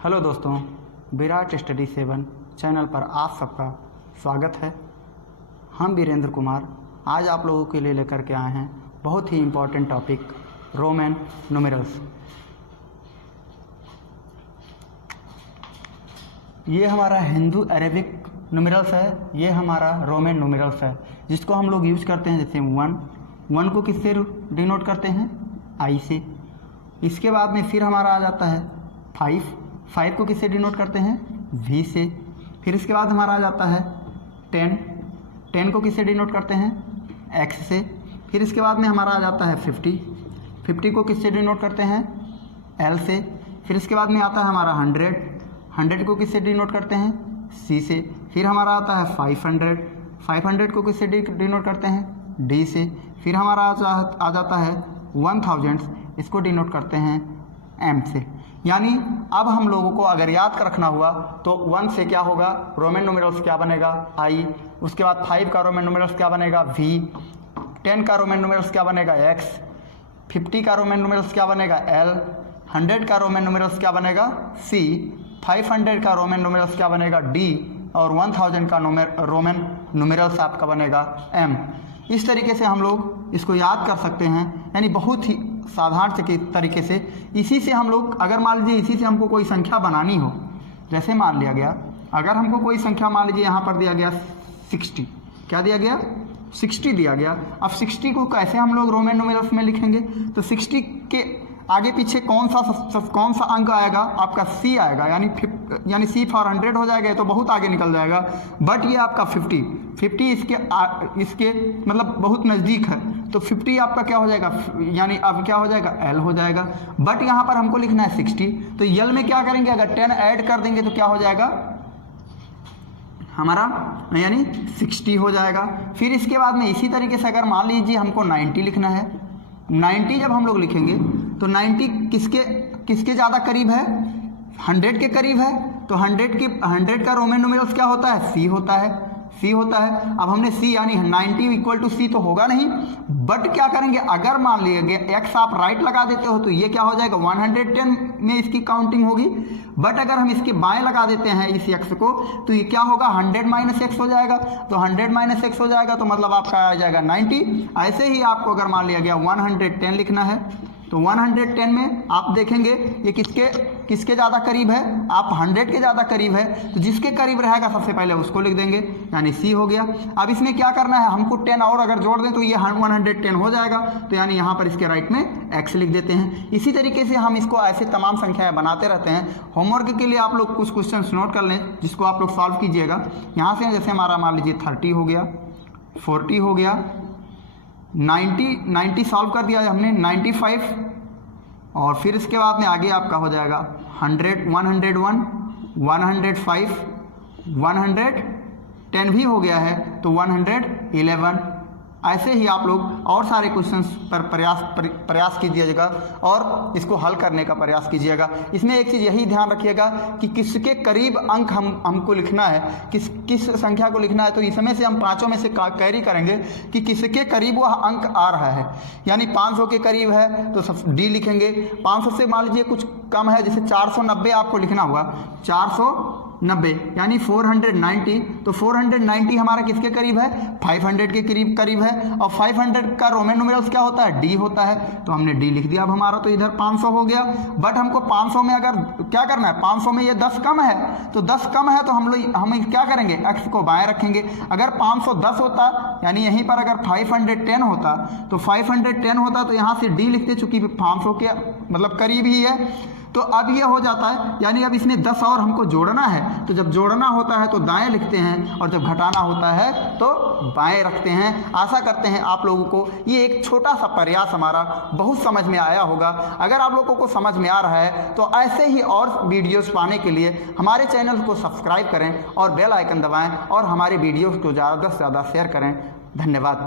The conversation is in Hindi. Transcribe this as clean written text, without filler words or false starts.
हेलो दोस्तों, विराट स्टडी 7 चैनल पर आप सबका स्वागत है। हम वीरेंद्र कुमार आज आप लोगों के लिए लेकर के आए हैं बहुत ही इम्पोर्टेंट टॉपिक रोमन न्यूमेरल्स। ये हमारा हिंदू अरेबिक न्यूमेरल्स है, ये हमारा रोमन न्यूमेरल्स है जिसको हम लोग यूज करते हैं। जैसे वन को किससे डिनोट करते हैं? आई से। इसके बाद में फिर हमारा आ जाता है 5 को किससे डिनोट करते हैं? वी से। फिर इसके बाद हमारा आ जाता है 10 को किससे डिनोट करते हैं? एक्स से। फिर इसके बाद में हमारा आ जाता है 50 को किससे डिनोट करते हैं? एल से। फिर इसके बाद में आता है हमारा 100 को किससे डिनोट करते हैं? सी से। फिर हमारा आता है 500 को किससे डिनोट करते हैं? डी से। फिर हमारा आ जाता है 1000, इसको डिनोट करते हैं एम से। यानी अब हम लोगों को अगर याद कर रखना हुआ तो 1 से क्या होगा? रोमन न्यूमेरल्स क्या बनेगा? आई। उसके बाद 5 का रोमन न्यूमेरल्स क्या बनेगा? वी। 10 का रोमन न्यूमेरल्स क्या बनेगा? एक्स। 50 का रोमन न्यूमेरल्स क्या बनेगा? एल। 100 का रोमन न्यूमेरल्स क्या बनेगा? सी। 500 का रोमन न्यूमेरल्स क्या बनेगा? डी। और 1000 का रोमन न्यूमेरल्स आपका बनेगा एम। इस तरीके से हम लोग इसको याद कर सकते हैं, यानी बहुत ही साधारण तरीके से। इसी से हम लोग, अगर मान लीजिए इसी से हमको कोई संख्या बनानी हो, जैसे मान लिया गया अगर हमको कोई संख्या मान लीजिए यहाँ पर दिया गया 60, क्या दिया गया? 60 दिया गया। अब 60 को कैसे हम लोग रोमन न्यूमेरल्स में लिखेंगे? तो 60 के आगे पीछे कौन सा अंक आएगा? आपका सी आएगा, यानी सी फॉर 100 हो जाएगा, तो बहुत आगे निकल जाएगा। बट ये आपका 50 इसके मतलब बहुत नज़दीक है, तो 50 आपका क्या हो जाएगा? यानी अब क्या हो जाएगा? एल हो जाएगा। बट यहाँ पर हमको लिखना है 60, तो एल में क्या करेंगे? अगर 10 ऐड कर देंगे तो क्या हो जाएगा हमारा? यानी 60 हो जाएगा। फिर इसके बाद में इसी तरीके से अगर मान लीजिए हमको 90 लिखना है, 90 जब हम लोग लिखेंगे तो 90 किसके ज़्यादा करीब है? 100 के करीब है, तो 100 का रोमन न्यूमेरल्स क्या होता है? सी होता है। अब हमने सी यानी 90 इक्वल टू सी तो होगा नहीं, बट क्या करेंगे? अगर मान लीजिए एक्स आप राइट लगा देते हो तो ये क्या हो जाएगा? 110 में इसकी काउंटिंग होगी। बट अगर हम इसके बाएं लगा देते हैं इस एक्स को तो ये क्या होगा? 100 माइनस एक्स हो जाएगा। तो 100 माइनस एक्स हो जाएगा तो मतलब आपका आ जाएगा 90। ऐसे ही आपको अगर मान लिया गया 110 लिखना है तो 110 में आप देखेंगे ये किसके ज़्यादा करीब है? आप 100 के ज़्यादा करीब है, तो जिसके करीब रहेगा सबसे पहले उसको लिख देंगे, यानी सी हो गया। अब इसमें क्या करना है? हमको 10 और अगर जोड़ दें तो ये 110 हो जाएगा, तो यानी यहाँ पर इसके राइट में एक्स लिख देते हैं। इसी तरीके से हम इसको ऐसे तमाम संख्याएँ बनाते रहते हैं। होमवर्क के लिए आप लोग कुछ क्वेश्चन नोट कर लें जिसको आप लोग सॉल्व कीजिएगा। यहाँ से जैसे हमारा मान लीजिए 30 हो गया, 40 हो गया, 90 सॉल्व कर दिया हमने, 95, और फिर इसके बाद में आगे आपका हो जाएगा 100, 101, 105, 110 भी हो गया है तो 111। ऐसे ही आप लोग और सारे क्वेश्चंस पर प्रयास कीजिएगा और इसको हल करने का प्रयास कीजिएगा। इसमें एक चीज़ यही ध्यान रखिएगा कि किसके करीब अंक हमको लिखना है, किस संख्या को लिखना है। तो इसमें से हम पाँचों में से कैरी करेंगे कि किसके करीब वह अंक आ रहा है। यानी 500 के करीब है तो सब डी लिखेंगे। 500 से मान लीजिए कुछ कम है, जैसे 490 आपको लिखना हुआ, 490 यानी 490, तो 490 हमारा किसके करीब है? 500 के करीब है। और 500 का रोमन न्यूमेरल्स क्या होता है? डी होता है, तो हमने डी लिख दिया। अब हमारा तो इधर 500 हो गया। बट हमको 500 में अगर क्या करना है? 500 में ये 10 कम है, तो 10 कम है तो हम क्या करेंगे? एक्स को बाएं रखेंगे। अगर 510 होता, यानी यहीं पर अगर 510 होता तो 510 होता तो यहाँ से डी लिखते, चूंकि 500 के मतलब करीब ही है। तो अब ये हो जाता है, यानी अब इसमें 10 और हमको जोड़ना है, तो जब जोड़ना होता है तो दाएं लिखते हैं और जब घटाना होता है तो बाएं रखते हैं। आशा करते हैं आप लोगों को ये एक छोटा सा प्रयास हमारा बहुत समझ में आया होगा। अगर आप लोगों को समझ में आ रहा है तो ऐसे ही और वीडियोस पाने के लिए हमारे चैनल को सब्सक्राइब करें और बेल आइकन दबाएँ और हमारे वीडियोज़ को ज़्यादा से ज़्यादा शेयर करें। धन्यवाद।